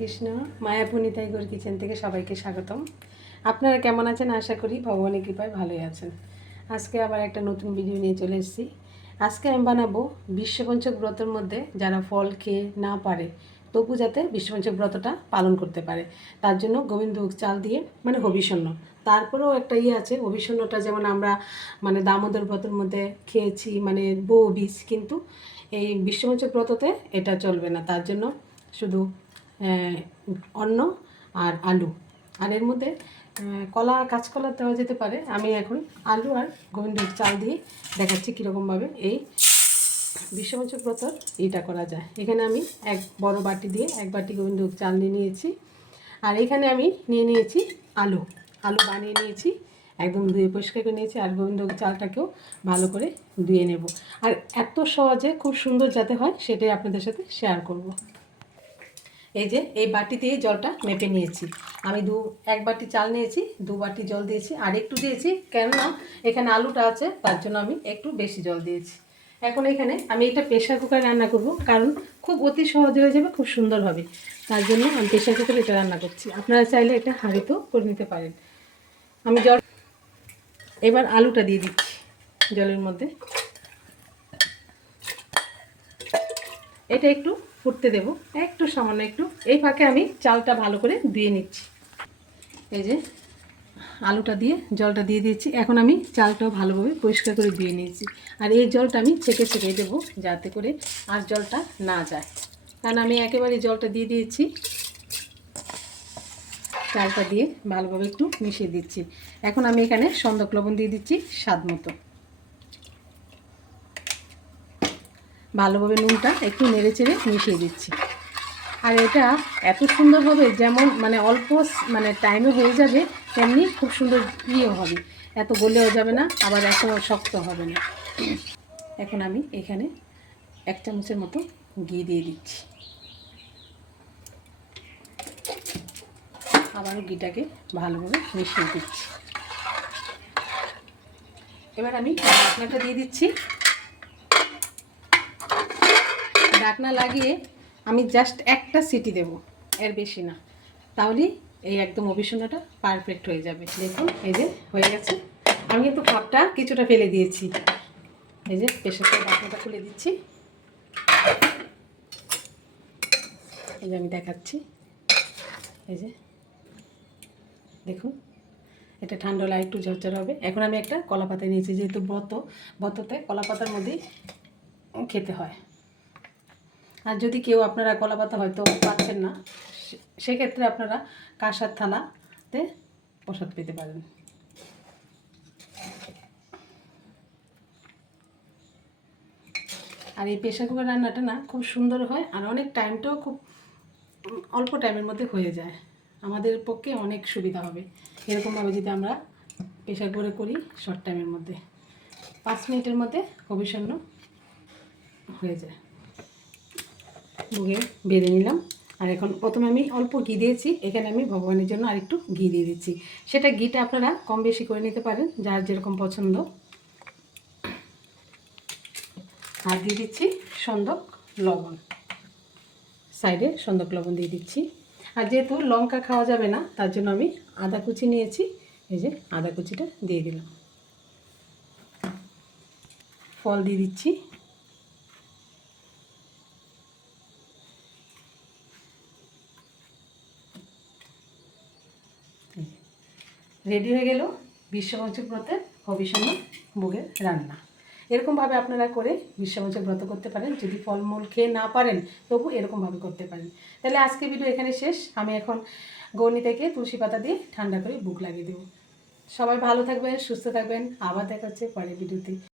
Krishna মায়াপুনি Tiger kitchen থেকে সবাইকে স্বাগতম। আপনারা কেমন আছেন? আশা করি ভগবানের কৃপায় ভালোই আছেন। আজকে আবার একটা নতুন ভিডিও নিয়ে চলে এসেছি। আজকে আমি বানাবো বিশ্বপঞ্চক ব্রতের মধ্যে যারা ফল খেয়ে না পারে, তবু যাতে বিশ্বপঞ্চক ব্রতটা পালন করতে পারে। তার জন্য গোবিন্দ চাল দিয়ে মানে হবিষণ্য তারপরেও একটা ইয়ে আছে হবিষণ্যটা যেমন আমরা মানে দামোদর ব্রতের মধ্যে খেয়েছি মানে বউ বীজ, কিন্তু এই বিশ্বপঞ্চক ব্রততে এটা চলবে না। তার জন্য শুধু অন্ন আর আলু। আর এর মধ্যে কলা, কাঁচকলা দেওয়া যেতে পারে। আমি এখন আলু আর গোবিন্দ চাল দিয়ে দেখাচ্ছি কীরকমভাবে এই বিশ্বপঞ্চক ব্রতর এটা করা যায়। এখানে আমি এক বড় বাটি দিয়ে এক বাটি গোবিন্দ চাল নিয়ে নিয়েছি। আর এখানে আমি নিয়ে নিয়েছি আলু। আলু বানিয়ে নিয়েছি, একদম ধুয়ে পরিষ্কার করে নিয়েছি, আর গোবিন্দ চালটাকেও ভালো করে ধুয়ে নেব। আর এত সহজে, খুব সুন্দর যাতে হয়, সেটাই আপনাদের সাথে শেয়ার করব। এই যে, এই বাটি দিয়ে জলটা মেপে নিয়েছি। আমি দু, এক বাটি চাল নিয়েছি, দু বাটি জল দিয়েছি, আর একটু দিয়েছি, কেননা এখানে আলুটা আছে, তার জন্য আমি একটু বেশি জল দিয়েছি। এখন এখানে আমি এটা প্রেশার কুকারে রান্না করব, কারণ খুব অতি সহজ হয়ে যাবে, খুব সুন্দর হবে। তার জন্য আমি প্রেশার কুকারে এটা রান্না করছি। আপনারা চাইলে এটা হাঁড়িতেও করে নিতে পারেন। আমি জল, এবার আলুটা দিয়ে দিচ্ছি জলের মধ্যে। এটা একটু ফুটতে দেব। একটু সামান্য একটু। এই ফাঁকে আমি চালটা ভালো করে ধুয়ে নিচ্ছি। এই যে আলুটা দিয়ে, জলটা দিয়ে দিয়েছি। এখন আমি চালটাও ভালোভাবে পরিষ্কার করে ধুয়ে নিয়েছি। আর এই জলটা আমি ছেঁকে ছেঁকে দেবো যাতে করে আর জলটা না যায়। কারণ আমি একেবারে জলটা দিয়ে দিয়েছি। চালটা দিয়ে ভালোভাবে একটু মিশিয়ে দিচ্ছি। এখন আমি এখানে সন্দক লবণ দিয়ে দিচ্ছি স্বাদ মতো। ভালোভাবে নুনটা একটু নেড়ে চেড়ে মিশিয়ে দিচ্ছি। আর এটা এত সুন্দর হবে, যেমন মানে অল্প মানে টাইমে হয়ে যাবে, তেমনি খুব সুন্দর ইয়ে হবে। এত গলেও যাবে না, আবার এত শক্ত হবে না। এখন আমি এখানে এক চামচের মতো ঘি দিয়ে দিচ্ছি। আবারও ঘিটাকে ভালোভাবে মিশিয়ে দিচ্ছি। এবার আমি ঢাকনাটা দিয়ে দিচ্ছি। ঢাকনা লাগিয়ে আমি জাস্ট একটা সিটি দেব, এর বেশি না। তাহলেই এই একদম অভিষণটা পারফেক্ট হয়ে যাবে। দেখুন, এই যে হয়ে গেছে। আমি কিন্তু কাপটা কিছুটা ফেলে দিয়েছি। এই যে প্রেশার করে ঢাকনাটা খুলে দিচ্ছি। এই যে আমি দেখাচ্ছি। এই যে দেখুন, এটা ঠান্ডা হলে একটু ঝরঝর হবে। এখন আমি একটা কলা পাতা নিয়েছি, যেহেতু ব্রত, ব্রততে কলা পাতার মধ্যেই খেতে হয়। আর যদি কেউ আপনারা কলা পাতা হয়তো পাচ্ছেন না সেক্ষেত্রে আপনারা কাঁসার থালাতে প্রসাদ পেতে পারেন। আর এই প্রেশার কুকার রান্নাটা না খুব সুন্দর হয় আর অনেক টাইমটাও খুব অল্প টাইমের মধ্যে হয়ে যায়। আমাদের পক্ষে অনেক সুবিধা হবে। এরকমভাবে যদি আমরা প্রেশার কুকারে করি শর্ট টাইমের মধ্যে। পাঁচ মিনিটের মধ্যে অবিষণ্ণ হয়ে যায়। বুগে বেঁধে নিলাম। আর এখন প্রথমে আমি অল্প ঘি দিয়েছি। এখানে আমি ভগবানের জন্য আরেকটু ঘি দিয়ে দিচ্ছি। সেটা ঘিটা আপনারা কম বেশি করে নিতে পারেন, যার যেরকম পছন্দ। আর দিয়ে দিচ্ছি সন্দক লবণ। সাইডে সন্দক লবণ দিয়ে দিচ্ছি। আর যেহেতু লঙ্কা খাওয়া যাবে না, তার জন্য আমি আদা কুচি নিয়েছি। এই যে আদা কুচিটা দিয়ে দিলাম। ফল দিয়ে দিচ্ছি। রেডি হয়ে গেল বিশ্বপঞ্চক ব্রতের হবিষণ্য মুগের রান্না। এরকমভাবে আপনারা করে বিশ্বপঞ্চক ব্রত করতে পারেন। যদি ফলমূল খেয়ে না পারেন, তবু এরকমভাবে করতে পারেন। তাহলে আজকে ভিডিও এখানে শেষ। আমি এখন গৌনি থেকে তুলসী পাতা দিয়ে ঠান্ডা করে বুক লাগিয়ে দেবো। সবাই ভালো থাকবেন, সুস্থ থাকবেন। আবার দেখা হচ্ছে পরের ভিডিওতে